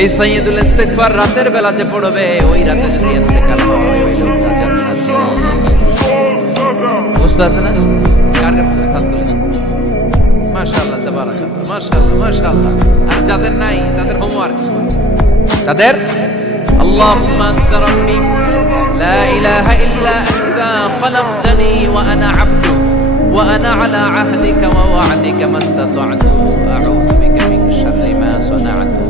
এই সাইয়্যিদুল ইস্তিগফার রাতের বেলা যে পড়বে, ওই রাতে যদি ইন্তেকাল হয়, ওই লোকটা জান্নাতে। বুঝতে আছে না? কার কার মুস্তাদ তুলে মাশাআল্লাহ, তাবারাকাল্লাহ, মাশাআল্লাহ, মাশাআল্লাহ। আর যাদের নাই তাদের হোমওয়ার্ক, তাদের আল্লাহুম্মা আনতা রাব্বি লা ইলাহা ইল্লা আনতা খালাকতানি ওয়া আনা আবদুক ওয়া আনা আলা আহদিকা ওয়া ওয়া'দিকা মাস্তাতা'তু আউযু বিকা মিন শাররি মা সানা'তু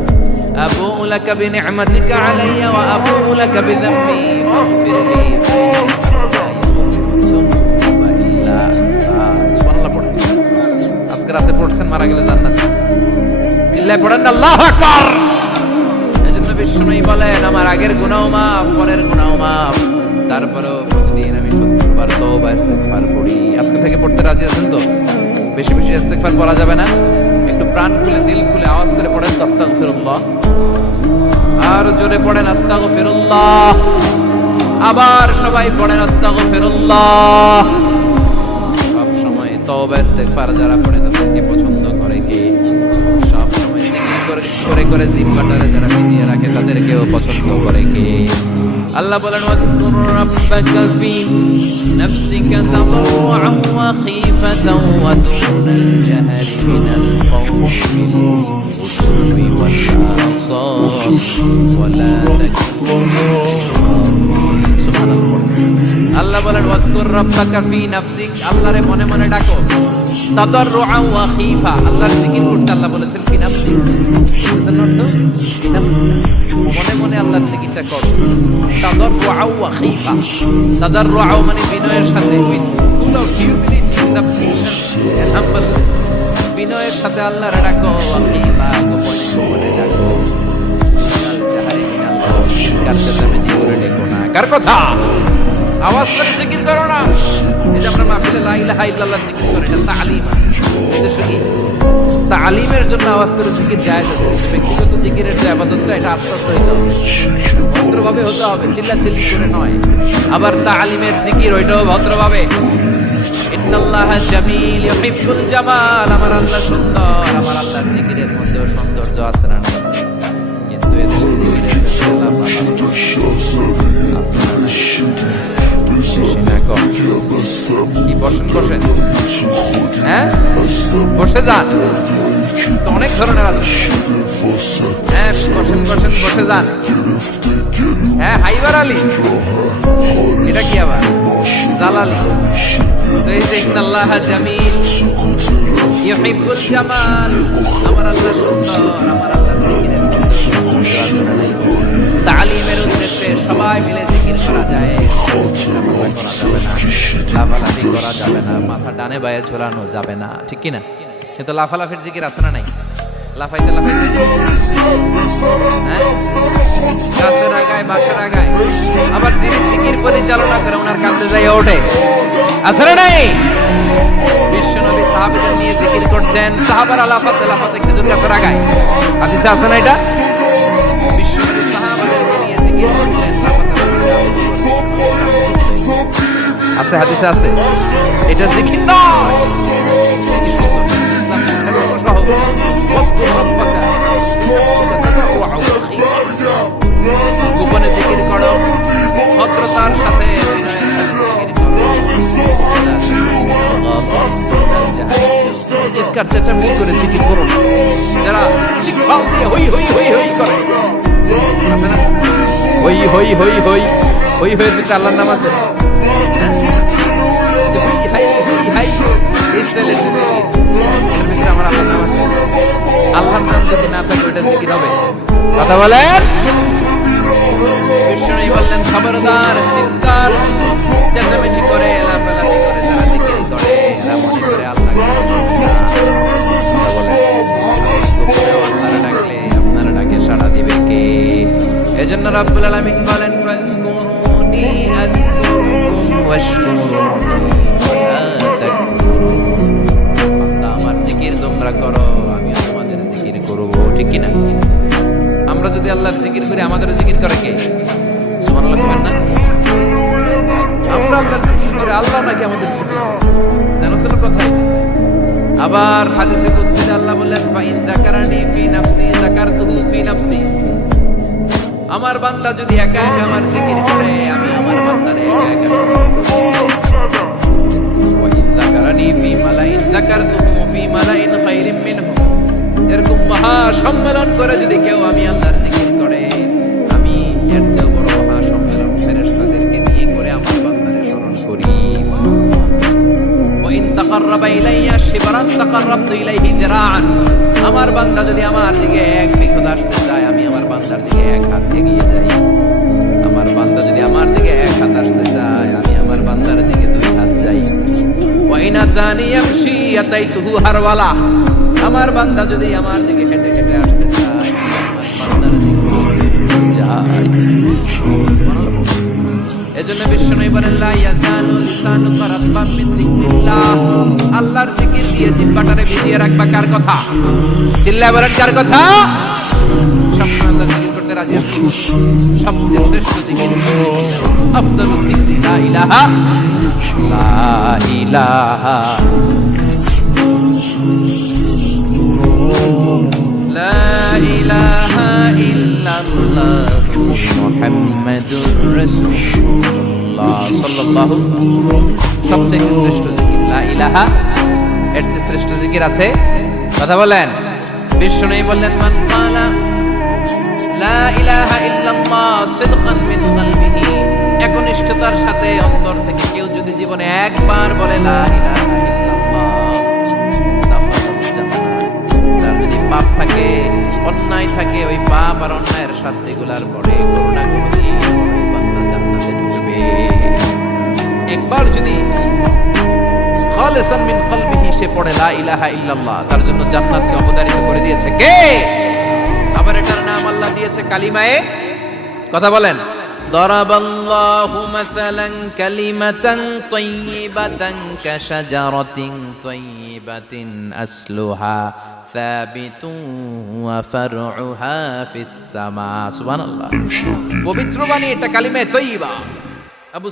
আবু'ু লাকা বিনি'মাতিকা আলাইয়া ওয়া আবু'ু লাকা বিযামবি ফাগফির লি রাতে পড়ছেন, মারা গেলে জান্নাতে। চিল্লায় পড়েন না আল্লাহু আকবার। এজন্য বিশ্বনবী বলেন, আমার আগের গুনাহ মাফ, পরের গুনাহ মাফ, তারপরেও প্রতিদিন আমি 70 বার তওবা ইস্তিগফার পড়ি। আজকে থেকে পড়তে রাজি আছেন তো? বেশি বেশি ইস্তিগফার পড়া যাবে না? একটু প্রাণ খুলে, দিল খুলে আওয়াজ করে পড়েন তো আস্তাগফিরুল্লাহ। আর জোরে পড়েন আস্তাগফিরুল্লাহ। আবার সবাই পড়েন আস্তাগফিরুল্লাহ। তওবা ইস্তিগফার যারা পড়ে তাদেরকে পছন্দ করে কে? সব সময় জিকির করে করে জিহ্বাটারে যারা ভিজিয়ে রাখে তাদেরকেও পছন্দ করে কে? আল্লাহ বলেন, ওয়াজকুর রাব্বাকা ফি নাফসিকা তাদাররুআন ওয়া খীফাতান ওয়া দুনাল জাহরি মিনাল কওলি বিল গুদুওয়ি ওয়াল আসাল ওয়া লা তাকুনু। সুবহানাল্লাহ। আল্লাহ বলেন, ওয়াজকুর রাব্বাকা ফি নাফসিক, আল্লাহরে মনে মনে ডাকো। তাদাররুআন ওয়া খীফা, আল্লাহর জিকির করতে আল্লাহ বলেছেন ফি নাফসি। বুঝছেন অর্থ? ফি নাফসি, মনে মনে আল্লাহর জিকিরটা করো। তাদাররুআন ওয়া খীফা, তাদাররুআন মানে বিনয়ের সাথে, full of humility, submission and humbleness. বিনয়ের সাথে আল্লাহরে ডাকো। ওয়া খীফা, গোপনে গোপনে ডাকো। দুনাল জাহরি মিনাল কওলি, কার চেঁচামেচি করে ডেকো না। কার কথা? আওয়াজ করে জিকির করো না। এই যে আমরা মাহফিলে লা ইলাহা ইল্লাল্লাহ জিকির করি, এটা তালিম। এটা কি তালিমের জন্য আওয়াজ করে জিকির জায়েজ আছে, কিন্তু ব্যক্তিগত জিকিরের যে ইবাদতটা, এটা আস্তে আস্তে হইতে হবে, ভদ্রভাবে হতে হবে, চিল্লাচিল্লি করে নয়। আবার তালিমের জিকির ওইটাও ভদ্রভাবে। ইন্নাল্লাহা জামিল ইউহিব্বুল জামাল, আমার আল্লাহ সুন্দর, আমার আল্লাহর জিকিরের মধ্যেও সৌন্দর্য আছে না? কিন্তু এর জিকিরের কি বসেন বসেন, হ্যাঁ বসে যান, তো অনেক ধরনের আছে। হ্যাঁ বসেন বসেন, বসে যান। হ্যাঁ হাইবার আলী, এটা কি আবার জালালি? তো এই যে ইন্নাল্লাহা জামিল ইউহিব্বুল জামাল, আমার আল্লাহ সুন্দর, আমার আল্লাহর জিকিরের মধ্যে সৌন্দর্য আছে না? তালিমের উদ্দেশ্যে সবাই মিলে জিকির করা যায়, লাফালাফি করা যাবে না, মাথা ডানে বায়ে ঝোলানো যাবে না, ঠিক কিনা? কিন্তু লাফালাফির জিকির আছে না নাই? লাফাইতে লাফাইতে, হ্যাঁ গাছের আগায়, বাঁশের আগায়। আবার যিনি জিকির পরিচালনা করে ওনার কান্দে যাই ওঠে, আছে না নাই? বিশ্বনবী সাহাবীদের নিয়ে জিকির করছেন, সাহাবারা লাফাতে লাফাতে খেজুর গাছের আগায়। হাদিসে আছে না এটা? বিশ্বনবী সাহাবাদের নিয়ে জিকির করছেন, আছে হাদিসে আছে। এটা জিকির নয়, ইসলাম গোপনে জিকির করো, ভদ্রতার সাথে, চিৎকার চেঁচামেচি করে জিকির করো না। যারা চিৎকার দিয়ে হই হই হই হই করে, আছে না? হই হই হই হই হই হই দিতে আল্লাহর নাম আছে। আমার আল্লাহর নাম আছে, আল্লাহর নাম যদি না থাকে ওইটা জিকির হবে? কথা বলেন। বিষ্ণু বললেন, খবরদার, চিৎকার চেঁচামেচি করে, লাফালাফি করে যারা জিকির করে, এরা মনে করে আল্লাহকে ডাকলে আপনারা ডাকে সাড়া দিবে কে? এজন্য রাব্বুল আলামিন বলেন, ফাযকুরুনি আযকুরকুম ওয়াশকুরুনি ওয়া লা তাকফুরুন। বান্দা, আমার জিকির তোমরা করো, আমি তোমাদের জিকির করব, ঠিক কি না? আমরা যদি আল্লাহর জিকির করি, আমাদের জিকির করে কে? সুবহানাল্লাহ বলেন না? আমরা আল্লাহর জিকির করে, আল্লাহ নাকি আমাদের জিকির করে? জানো তো কথাই। আবার হাদিসে কুদসিতে আল্লাহ বলেন, ফা ইন যাকারানি ফি নাফসি যাকারতুহু ফি নাফসি, আমার বান্দা যদি একা একা আমার জিকির করে আমি আমার বান্দারে একা একা ওয়া ইন যাকারানি ফি মালাইন যাকারতুহু ফি মালাইন খায়রিম মিনহু, এরকম মহা সম্মেলন করে যদি কেউ আমি আল্লাহর জিকির করে আমি এর চেয়ে বড় মহা সম্মেলন ফেরেশতাদেরকে নিয়ে করে আমার বান্দারে স্মরণ করি। ওয়া ইন তাকাররাবা ইলাইয়া শিবরান তাকাররাবতু ইলাইহি যিরাআন, আমার বান্দা যদি আমার দিকে এক বিঘত আসতে চায় আমি আমার বান্দার দিকে এক হাত এগিয়ে যাই। আমার বান্দা যদি আমার দিকে এক হাত আসতে চায় আমি আমার বান্দার দিকে দুই হাত যাই। ওয়া ইন আতানি ইয়ামশি আতাইতুহু হারওয়ালা, আমার বান্দা যদি আমার দিকে হেঁটে হেঁটে আসতে চায় আমার বান্দার দিকে যাই। এজন্য বিশ্বনবী বলেন লা ইয়াজালু লিসানুকা রাতবান মিন যিকরিল্লাহ, আল্লাহর জিকির দিয়ে জিহ্বাটারে ভিজিয়ে রাখবা। কার কথা? চিল্লায় বলেন কার কথা? সবসময় আল্লাহর জিকির করতে রাজি আছি। সবচেয়ে শ্রেষ্ঠ জিকির আফদালুল যিকরি লা ইলাহা লা ইলাহা ইল্লাল্লাহ মুহাম্মাদুর রাসূলুল্লাহ সাল্লাল্লাহু, সবচেয়ে শ্রেষ্ঠ জিকির লা ইলাহা। এর চেয়ে শ্রেষ্ঠ জিকির আছে? কথা বলেন। বিষ্ণু বললেন মান ক্বালা লা ইলাহা ইল্লাল্লাহ সিদকান মিন কলবিহি, একনিষ্ঠতার সাথে অন্তর থেকে কেউ যদি জীবনে একবার বলে লা ইলাহা ইল্লাল্লাহ, তার যদি পাপ থাকে অন্যায় থাকে ওই পাপ আর অন্যায়ের শাস্তিগুলার পরে কোনো না কোনো দিন ওই বান্দা জান্নাতে ঢুকবে। একবার যদি খালিসান মিন কলবিহি সে পড়ে লা ইলাহা ইল্লাল্লাহ, তার জন্য জান্নাতকে অবধারিত করে দিয়েছে কে? আবার এটার নাম আল্লাহ দিয়েছে কালিমায়ে। কথা বলেন। দরাবাল্লাহু মাসালান কালিমাতান তাইয়িবাতান কাশাজারাতিন তাইয়িবাতিন আসলুহা সাবিতুন ওয়া ফারউহা ফিস সামা। সুবহানাল্লাহ। পবিত্র বাণী এটা কালিমায়ে তাইয়্যিবা। আবু